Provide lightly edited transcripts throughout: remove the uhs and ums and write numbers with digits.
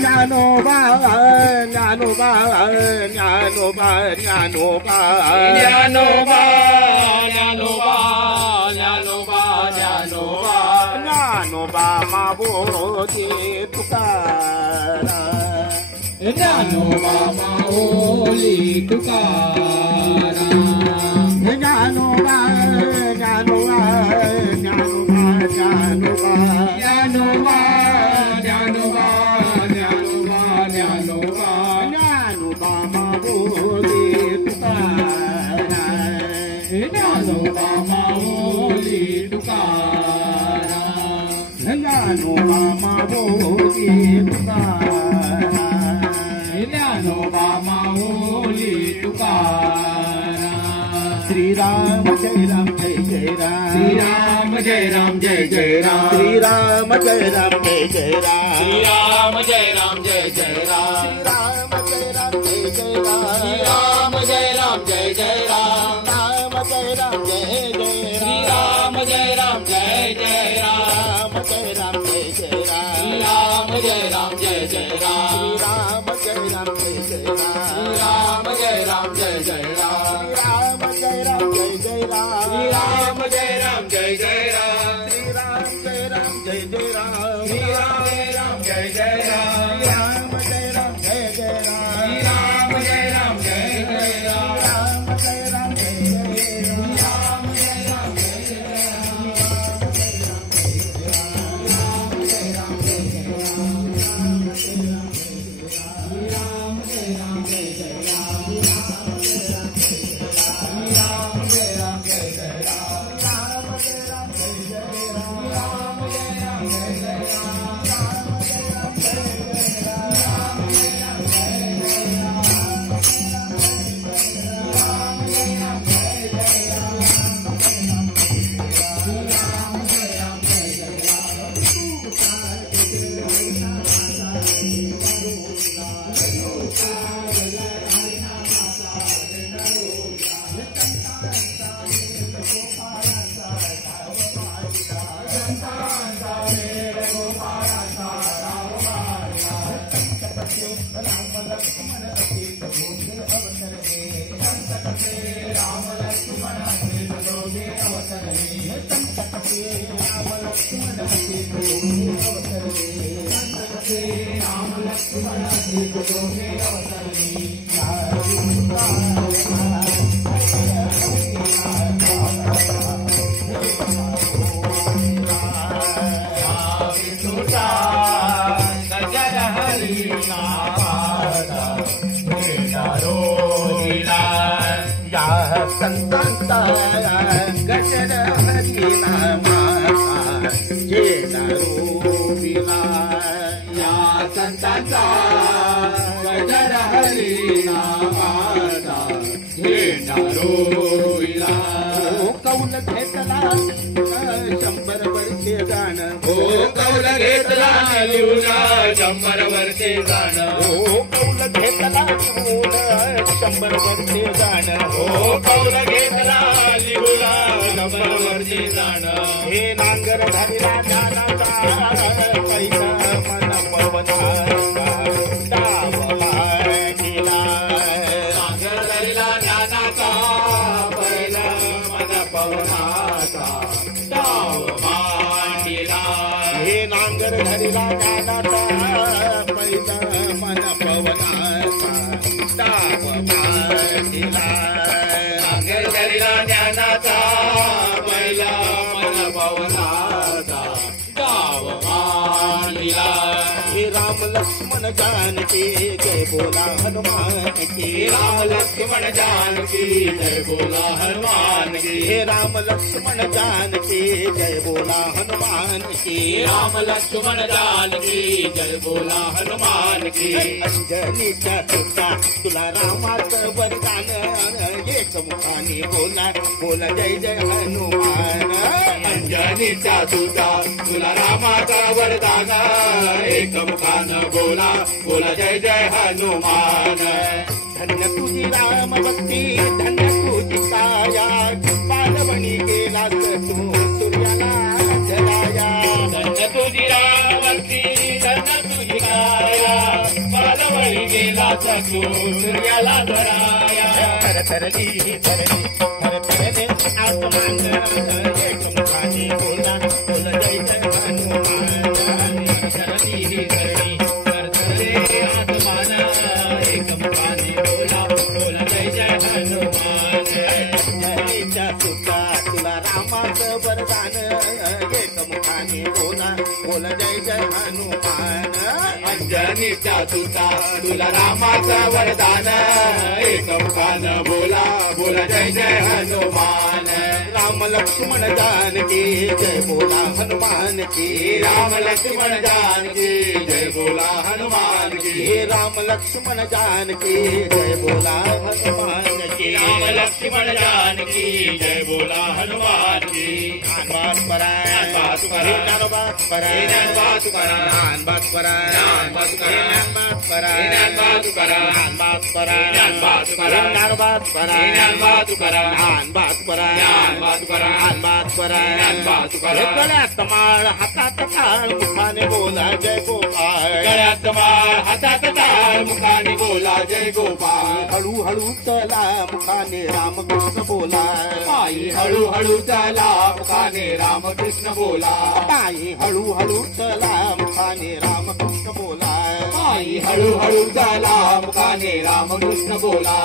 ज्ञानोबा ज्ञानोबा ज्ञानोबा ज्ञानोबा ज्ञानोबा ज्ञानोबा ज्ञानोबा ज्ञानोबा ज्ञानोबा मावोली तुकाराम ज्ञानोबा मावोली तुकाराम ज्ञानोबा ज्ञानोबा ज्ञानोबा ज्ञानोबा ज्ञानोबा ज्ञानोबा ज्ञानोबा ज्ञानोबा ज्ञानोबा मावोली तुकाराम ज्ञानोबा मावोली तुकाराम ज्ञानोबा मावोली तुकाराम ज्ञानोबा मावोली तुकाराम श्री राम जय राम जय जय राम श्री राम जय राम जय जय राम श्री राम जय राम जय जय राम श्री राम जय राम जय जय राम श्री राम जय राम जय जय राम श्री राम जय राम जय जय राम राम जय राम जय जय श्री राम जय राम जय जय राम राम जय राम जय जय राम श्री राम जय राम जय जय राम राम जय राम जय जय राम श्री राम जय राम जय जय राम राम जय राम जय जय राम श्री राम जय राम जय जय राम श्री राम जय राम जय जय राम श्री राम जय राम जय जय राम राम जय राम जय जय राम श्री राम जय राम जय जय राम राम जय राम जय जय राम राम जय राम जय जय संतांचा गजर हरिला माता जेला रोविला या संतांचा गजर हरिला माता झेंडा रोविला कौल घेतला 100 वर्षे गाणं हो कौल घेतला लिहून 100 वर्षे गाणं हो कौल घेतला लिहून 100 वर्षे गाणं हो कौल घेतला लिहून 100 वर्षे गाणं हे नांगर धरला ज्ञानाचा पैसा मन पवनाचा डाव मांडीला नांगर धरला ज्ञानाचा पहिला मन पवनाचा डाव मांडीला हे नांगर धरला ज्ञानाचा पैसा मन पवनाचा डाव मांडीला नांगर धरला ज्ञानाचा पहिला मन पवनाचा डाव मांडीला हे राम लक्ष्मण जानकी जय बोला हनुमान की राम लक्ष्मण जानकी जय बोला हनुमान की हे राम लक्ष्मण जानकी जय बोला हनुमान की राम लक्ष्मण जानकी जय बोला हनुमान की अंजनीच्या तुका तुला रामाचं वरदान एक मुखाने बोला बोला जय जय हनुमान अंजनीच्या तुझा तुला रामाचा वरदान एक मुखानं बोला बोला जय जय हनुमान धन्य तुझी राम भक्ती धन्य तुझी काया पालवणी केला तू सूर्याला जलाया धन्य तुझी राम भक्ती धन्य तुझी काया पासून सूर्याला धराया थरथरली थरली थरथरले आसमान एकमुखाने बोला बोल जय जय हनुमान धरती धरणी थरथरले आसमान एकमुखाने बोला बोल जय जय हनुमान जयच्या सुता तुला रामाचं वरदान एकमुखाने बोला बोल जय जय हनुमान अंजनीच्या सुता तुला रामाचं वरदान एकमुखानं बोला बोल जय जय हनुमान राम लक्ष्मण जानकी जय बोला हनुमान की राम लक्ष्मण जानकी जय बोला हनुमान की हे राम लक्ष्मण जानकी जय बोला हनुमान की राम लक्ष्मण जानकी जय बोला हनुमान की बात पराय बात पराय बात पराय बात पराय बात पराय बात पराय बात पराय बात पराय बात पराय बात पराय बात पराय बात पराय बात पराय बात पराय बात पराय बात पराय गळ्यात माळ हातात टाळ मुखाने बोला जय गोपाळ गळ्यात माळ हातात टाळ मुखाने बोला जय गोपाळ हळूहळू चला मुखाने रामकृष्ण बोला पायी हळूहळू चला मुखाने रामकृष्ण बोला पायी हळूहळू चला मुखाने रामकृष्ण बोला पायी हळूहळू चला मुखाने रामकृष्ण बोला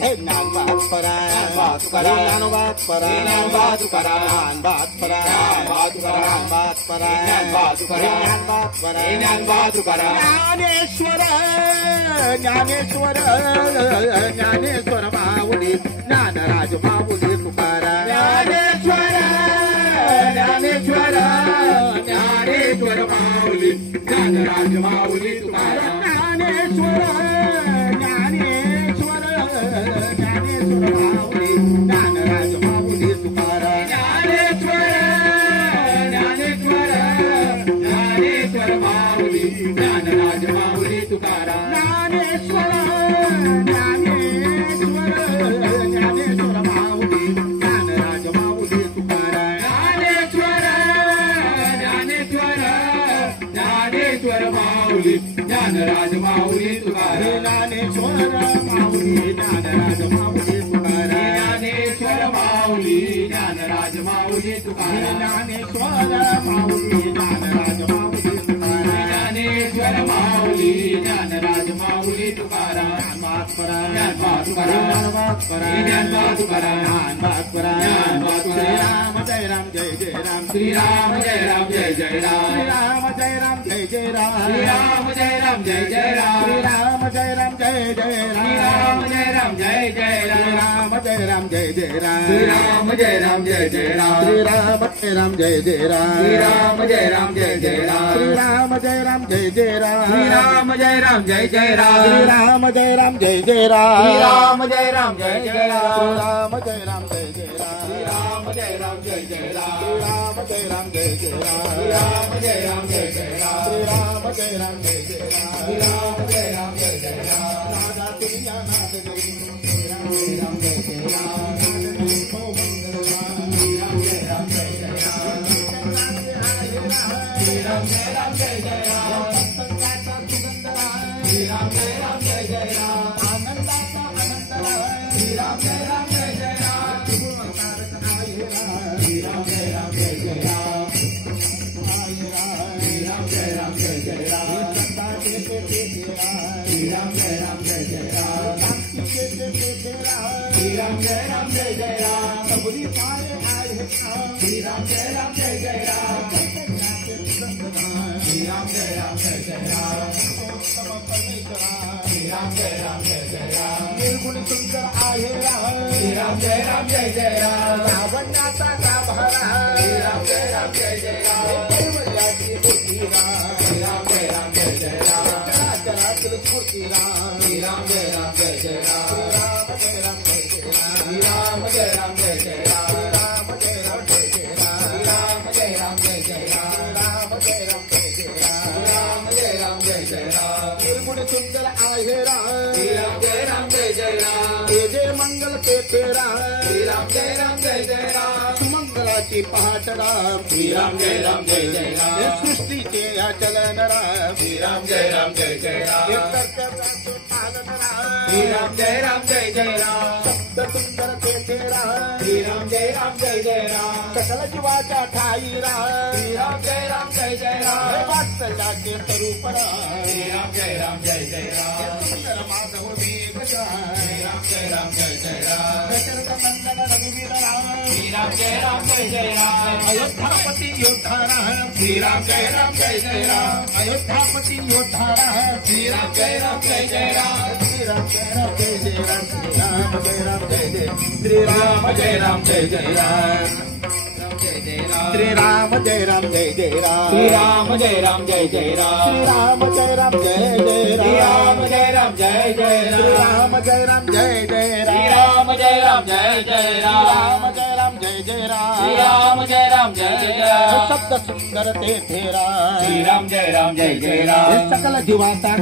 हे ज्ञान बात पराय बात पराय बात पराय बात पराय बात पराय बात पराय बात पराय बात पराय बात पराय बात पराय ज्ञानेश्वर ज्ञानेश्वर ज्ञानेश्वर माऊली ज्ञानराज माऊली तुकाराम ज्ञानेश्वर ज्ञानेश्वर ज्ञानेश्वर माऊली ज्ञानराज माऊली तुकाराम ज्ञानेश्वर ज्ञानेश्वर ज्ञानेश्वर माऊली ज्ञानराज माऊली तुकाराम ज्ञानेश्वर ज्ञानेश्वर ज्ञानेश्वर माऊली ज्ञानराज माऊली तुकाराम ज्ञानेश्वर ज्ञानेश्वर ज्ञानेश्वर माऊली ज्ञानराज माऊली तुकाराम ज्ञानेश्वर ज्ञानेश्वर ज्ञानेश्वर माऊली ज्ञानराज माऊली तुकाराम ज्ञानेश्वर माऊली ज्ञानराज माऊली तुकाराम ज्ञानेश्वर माऊली ज्ञानराज माऊली तुकाराम ज्ञानेश्वर माऊली ज्ञानराज माऊली तुकाराम ज्ञानेश्वर माऊली ज्ञानराज माऊली तुकाराम बात पराय बात पराय बात पराय बात पराय बात पराय बात जय राम जय जय राम श्री राम जय राम जय जय राम राम जय राम जय जय राम श्री राम जय राम जय जय राम राम जय राम जय जय श्री राम जय राम जय जय राम राम जय राम जय जय राम श्री राम जय राम जय जय राम श्री राम जय राम जय जय राम श्री राम जय राम जय जय राम श्री राम जय राम जय जय राम श्री राम जय राम जय जय राम श्री राम जय राम जय जय राम श्री राम जय राम जय जय राम राम जय राम जय जय राम श्री राम जय राम जय जय राम राम जय राम जय जय राम श्री राम जय राम जय जय राम राम जय राम जय जय राम श्री राम जय राम जय जय राम राधा तुझ्या नाथ जय श्री राम जय जय राम श्री राम जय राम जय जय राम श्री राम जय राम जय जय राम श्री राम जय राम जय जय राम श्री राम जय राम जय जय राम श्री राम जय राम जय जय राम श्री राम जय राम जय जय राम श्री राम जय राम जय जय राम श्री राम जय राम जय जय राम श्री राम जय राम जय जय राम श्री राम जय राम जय जय राम श्री राम जय राम जय जय राम निर्गुण सुंदर आहे राम श्री राम जय राम जय जय राम लावण्याचा गाभारा श्री राम जय राम जय जय राम कैवल्याची मूर्ती राम श्री राम जय राम जय जय राम चराचराचर स्फूर्ती राम श्री राम जय राम जय जय राम राम जय राम जय जय राम श्री राम जय राम जय जय राम राम जय राम जय जय राम श्री राम जय राम जय जय राम राम जय राम जय जय राम श्री राम जय राम जय जय राम निर्गुण सुंदर आहे राम श्री राम जय राम जय जय राम ते जे मंगल ते राम श्री राम जय राम जय जय राम सुमंगलाची सृष्टीची पहाट राम श्रीराम जय राम जय जय हे राम सृष्टीचे या चलन राम श्रीराम जय राम जय जय हे राम कर्तव्याचं पालन राम श्रीराम जय राम जय जय राम शब्द सुंदर तेथे राम श्रीराम जय राम जय जय राम सकल जीवाच्या ठाई राम श्रीराम जय राम जय जय हे राम वात्सल्याचे स्वरूप राम श्रीराम जय राम जय जय राम सुंदर माधव मेघ श्रीराम जय राम जय जय राम दशरथ नंदन रघुवीर राम श्रीराम जय राम जय जय राम अयोध्यापती योद्धा राम श्रीराम जय राम जय जय राम अयोध्यापती योद्धा राम श्रीराम जय राम जय जय राम श्रीराम जय राम जय जय राम श्रीराम जय राम जय जय श्रीराम जय राम जय जय राम श्रीराम जय राम जय जय राम श्रीराम जय राम जय जय राम श्रीराम जय राम जय जय राम श्रीराम जय राम जय जय राम श्रीराम जय राम जय जय राम श्रीराम जय राम जय जय राम श्रीराम जय राम जय जय राम शब्द सुंदर तेथे राम श्रीराम जय राम जय जय राम सकल जीवाचा